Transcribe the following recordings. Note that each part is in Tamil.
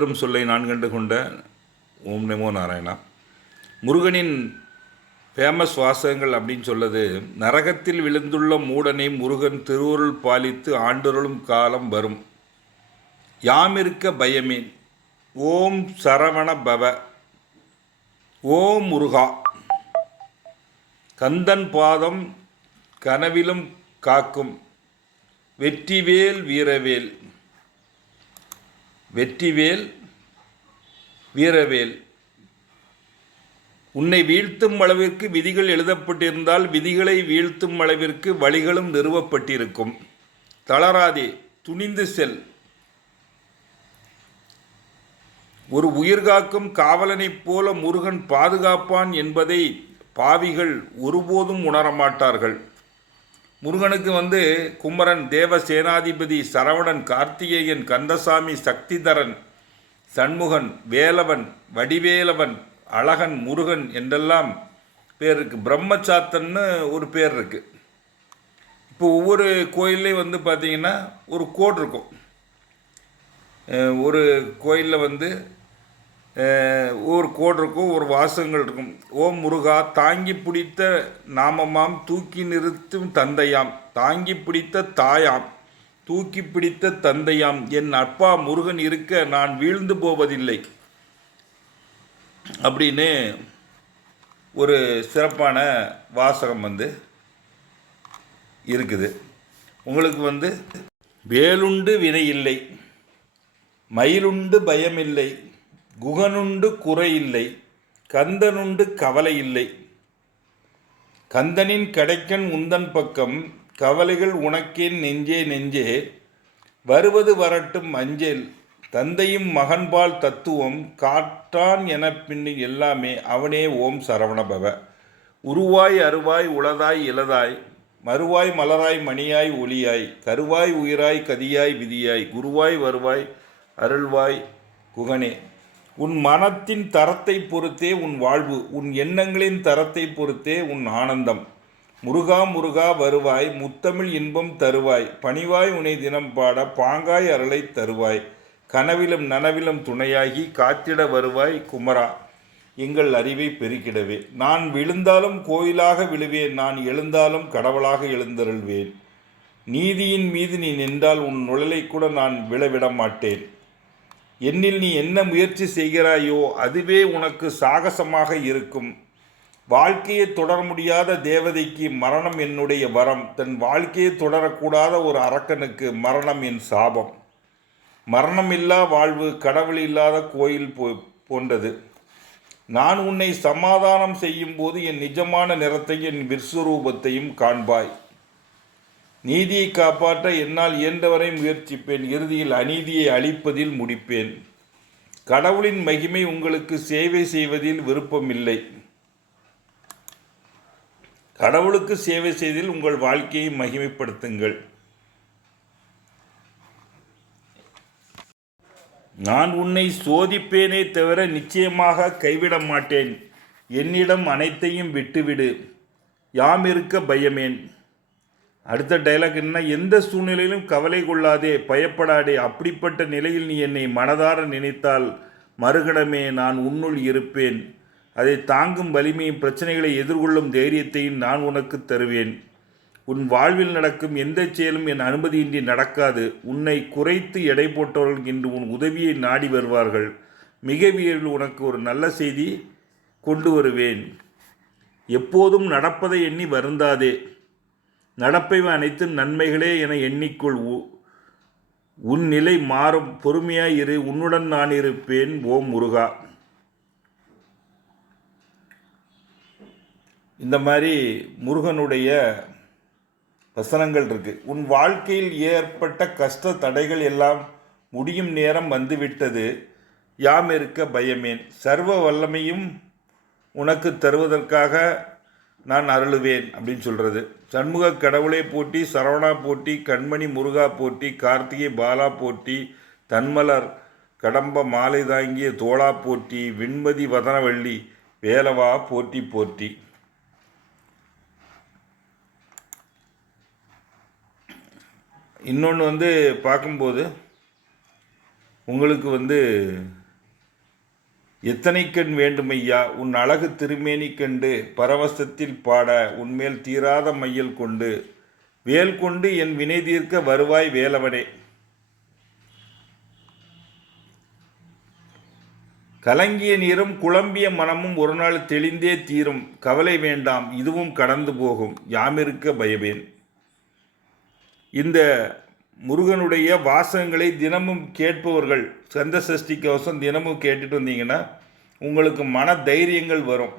பெரும் சொல்லை நான் கண்டு கொண்ட ஓம் நமோ நாராயணா. முருகனின் ஃபேமஸ் வாசகங்கள் அப்படின்னு சொல்லது நரகத்தில் விழுந்துள்ள மூடனை முருகன் திருவருள் பாலித்து ஆண்டொருளும் காலம் வரும். யாமிருக்க பயமேன் ஓம் சரவண பவ. ஓம் முருகா. கந்தன் பாதம் கனவிலும் காக்கும். வெற்றிவேல் வீரவேல். வெற்றிவேல் வீரவேல். உன்னை வீழ்த்தும் அளவிற்கு விதிகள் எழுதப்பட்டிருந்தால் விதிகளை வீழ்த்தும் அளவிற்கு வழிகளும் நிறுவப்பட்டிருக்கும். தளராதே துணிந்து செல். ஒரு உயிர்காக்கும் காவலனைப் போல முருகன் பாதுகாப்பான் என்பதை பாவிகள் ஒருபோதும் உணரமாட்டார்கள். முருகனுக்கு வந்து குமரன் தேவ சேனாதிபதி சரவணன் கார்த்திகேயன் கந்தசாமி சக்திதரன் சண்முகன் வேலவன் வடிவேலவன் அழகன் முருகன் என்றெல்லாம் பேர் இருக்குது பிரம்மச்சாத்தன்னு ஒரு பேர் இருக்குது இப்போ ஒவ்வொரு கோயில்லையும் வந்து பார்த்திங்கன்னா ஒரு கோட் இருக்கும். ஒரு கோயிலில் வந்து ஒரு கோடு இருக்கும் ஒரு வாசகங்கள் இருக்கும். ஓம் முருகா தாங்கி பிடித்த நாமமாம் தூக்கி நிறுத்தும் தந்தையாம் தாங்கி பிடித்த தாயாம் தூக்கி பிடித்த தந்தையாம் என் அப்பா முருகன் இருக்க நான் வீழ்ந்து போவதில்லை. அப்படின்னு ஒரு சிறப்பான வாசகம் வந்து இருக்குது. உங்களுக்கு வந்து வேலுண்டு வினை இல்லை மயிலுண்டு பயமில்லை குகனுண்டு குறை இல்லை கந்தனுண்டு கவலை இல்லை. கந்தனின் கடைக்கன் உந்தன் பக்கம் கவலைகள் உனக்கேன் நெஞ்சே நெஞ்சே. வருவது வரட்டும் அஞ்சேல் தந்தையும் மகன்பால் தத்துவம் காட்டான் என பின்னு எல்லாமே அவனே ஓம் சரவணபவ உருவாய் அருவாய் உளதாய் இலதாய் மறுவாய் மலராய் மணியாய் ஒளியாய் கருவாய் உயிராய் கதியாய் விதியாய் குருவாய் வருவாய் அருள்வாய் குகனே. உன் மனத்தின் தரத்தை பொறுத்தே உன் வாழ்வு உன் எண்ணங்களின் தரத்தை பொறுத்தே உன் ஆனந்தம். முருகா முருகா வருவாய் முத்தமிழ் இன்பம் தருவாய் பணிவாய் உனை தினம் பாட பாங்காய் அருளை தருவாய். கனவிலும் நனவிலும் துணையாகி காத்திட வருவாய் குமரா. எங்கள் அறிவை பெருக்கிடவே. நான் விழுந்தாலும் கோயிலாக விழுவேன் நான் எழுந்தாலும் கடவுளாக எழுந்தருள்வேன். நீதியின் மீது நீ நின்றால் உன் நுழலை கூட நான் விழவிட மாட்டேன் என்னில் நீ என்ன முயற்சி செய்கிறாயோ அதுவே உனக்கு சாகசமாக இருக்கும். வாழ்க்கையை தொடர முடியாத தேவதைக்கு மரணம் என்னுடைய வரம். தன் வாழ்க்கையை தொடரக்கூடாத ஒரு அரக்கனுக்கு மரணம் என் சாபம். மரணமில்லா வாழ்வு கடவுள் இல்லாத கோயில் போ போன்றது. நான் உன்னை சமாதானம் செய்யும்போது என் நிஜமான நிறத்தையும் என் விஸ்வரூபத்தையும் காண்பாய். நீதியை காப்பாற்ற என்னால் இயன்றவரை முயற்சிப்பேன். இறுதியில் அநீதியை அழிப்பதில் முடிப்பேன். கடவுளின் மகிமை உங்களுக்கு சேவை செய்வதில் விருப்பமில்லை. கடவுளுக்கு சேவை செய்தில் உங்கள் வாழ்க்கையை மகிமைப்படுத்துங்கள். நான் உன்னை சோதிப்பேனே தவிர நிச்சயமாக கைவிட மாட்டேன். என்னிடம் அனைத்தையும் விட்டுவிடு. யாம் இருக்க பயமேன். அடுத்த டைலாக் என்ன எந்த சூழ்நிலையிலும் கவலை கொள்ளாதே பயப்படாதே அப்படிப்பட்ட நிலையில் நீ என்னை மனதார நினைத்தால் மறுகணமே நான் உன்னுள் இருப்பேன். அதை தாங்கும் வலிமையும் பிரச்சனைகளை எதிர்கொள்ளும் தைரியத்தையும் நான் உனக்கு தருவேன். உன் வாழ்வில் நடக்கும் எந்த செயலும் என் அனுமதியின்றி நடக்காது. உன்னை குறைத்து எடை போட்டவர்கள் இன்று உன் உதவியை நாடி வருவார்கள். மிக விரைவில் உனக்கு ஒரு நல்ல செய்தி கொண்டு வருவேன். எப்போதும் நடப்பதை எண்ணி வருந்தாதே. நடப்பவை அனைத்தும் நன்மைகளே என எண்ணிக்கொள். உன் நிலை மாறும். பொறுமையாய் இரு. உன்னுடன் நான் இருப்பேன். ஓம் முருகா. இந்த மாதிரி முருகனுடைய வசனங்கள் இருக்கு. உன் வாழ்க்கையில் ஏற்பட்ட கஷ்ட தடைகள் எல்லாம் முடியும் நேரம் வந்துவிட்டது. யாம் இருக்க பயமேன். சர்வ வல்லமையும் உனக்கு தருவதற்காக நான் அருளுவேன் அப்படின்னு சொல்கிறது சண்முக கடவுளை போட்டி சரவணா போட்டி கண்மணி முருகா போட்டி கார்த்திகை பாலா போட்டி தன்மலர் கடம்ப மாலை தாங்கிய தோளா போட்டி விண்மதி வதனவள்ளி வேலவா போட்டி போட்டி. இன்னொன்று வந்து பார்க்கும்போது உங்களுக்கு வந்து எத்தனை கண் வேண்டுமையா? உன் அழகு திருமேனி கண்டு பரவசத்தில் பாட உன்மேல் தீராத மையல் கொண்டு வேல் கொண்டு என் வினை தீர்க்க வருவாய் வேலவனே. கலங்கிய நீரும் குழம்பிய மனமும் ஒரு நாள் தெளிந்தே தீரும். கவலை வேண்டாம் இதுவும் கடந்து போகும். யாமிருக்க பயவேன். இந்த முருகனுடைய வாசகங்களை தினமும் கேட்பவர்கள் சந்த சஷ்டி கவசம் தினமும் கேட்டுட்டு வந்தீங்கன்னா உங்களுக்கு மன தைரியங்கள் வரும்.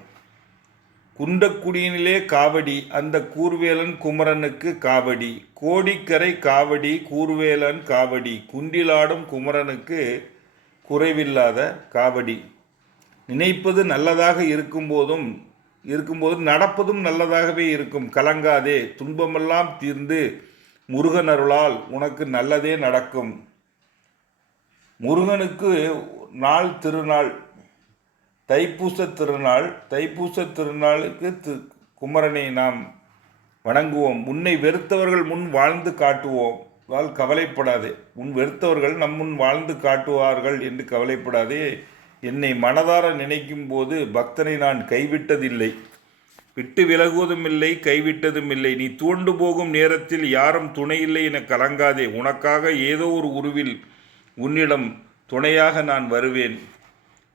குண்டக்குடியினிலே காவடி அந்த கூர்வேலன் குமரனுக்கு காவடி. கோடிக்கரை காவடி கூர்வேலன் காவடி. குண்டிலாடும் குமரனுக்கு குறைவில்லாத காவடி. நினைப்பது நல்லதாக இருக்கும்போதும் இருக்கும்போது நடப்பதும் நல்லதாகவே இருக்கும். கலங்காதே துன்பமெல்லாம் தீர்ந்து முருகன் அருளால் உனக்கு நல்லதே நடக்கும். முருகனுக்கு நாள் திருநாள் தைப்பூச திருநாள் தைப்பூச திருநாளுக்கு தி குமரனை நாம் வணங்குவோம். உன்னை வெறுத்தவர்கள் முன் வாழ்ந்து காட்டுவோம். அதால் கவலைப்படாதே. உன் வெறுத்தவர்கள் நம் முன் வாழ்ந்து காட்டுவார்கள் என்று கவலைப்படாதே. என்னை மனதார நினைக்கும் போது பக்தனை நான் கைவிட்டதில்லை. விட்டு விலகுவதும் இல்லை கைவிட்டதும் இல்லை நீ தூண்டு போகும் நேரத்தில் யாரும் துணையில்லை என கலங்காதே. உனக்காக ஏதோ ஒரு உருவில் உன்னிடம் துணையாக நான் வருவேன்.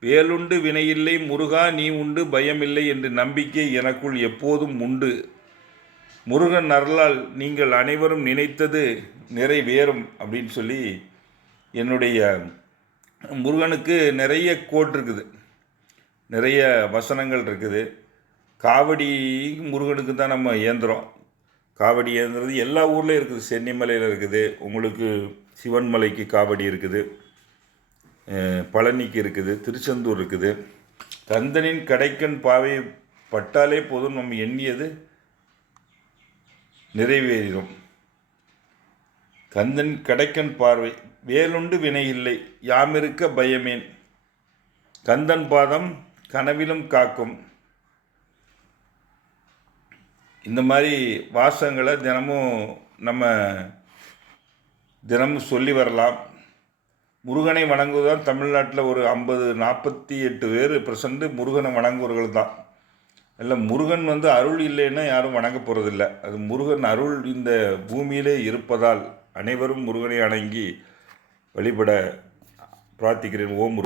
வேலுண்டு வினையில்லை முருகா நீ உண்டு பயமில்லை என்று நம்பிக்கை எனக்குள் எப்போதும் உண்டு. முருகன் அருளால் நீங்கள் அனைவரும் நினைத்தது நிறைவேறும் அப்படின்னு சொல்லி என்னுடைய முருகனுக்கு நிறைய கோட் இருக்குது. நிறைய வசனங்கள் இருக்குது. காவடி முருகனுக்கு தான் நம்ம ஏந்துறோம் காவடி ஏந்துறது எல்லா ஊர்லேயும் இருக்குது. சென்னிமலையில் இருக்குது. உங்களுக்கு சிவன் மலைக்கு காவடி இருக்குது. பழனிக்கு இருக்குது. திருச்செந்தூர் இருக்குது. கந்தனின் கடைக்கன் பாவை பட்டாலே போதும். நம்ம எண்ணியது நிறைவேறும் கந்தன் கடைக்கன் பார்வை வேலுண்டு வினையில்லை யாமிருக்க பயமேன். கந்தன் பாதம் கனவிலும் காக்கும். இந்த மாதிரி வாசகங்களை தினமும் நம்ம தினமும் சொல்லி வரலாம். முருகனை வணங்குவதுதான் தமிழ்நாட்டில் ஒரு ஐம்பது நாற்பத்தி எட்டு பேர் பிரசண்ட் முருகனை வணங்குவர்கள் தான். இல்லை முருகன் வந்து அருள் இல்லைன்னா யாரும் வணங்க போகிறதில்ல அது முருகன் அருள் இந்த பூமியிலே இருப்பதால் அனைவரும் முருகனை அணங்கி வழிபட பிரார்த்திக்கிறேன். ஓம்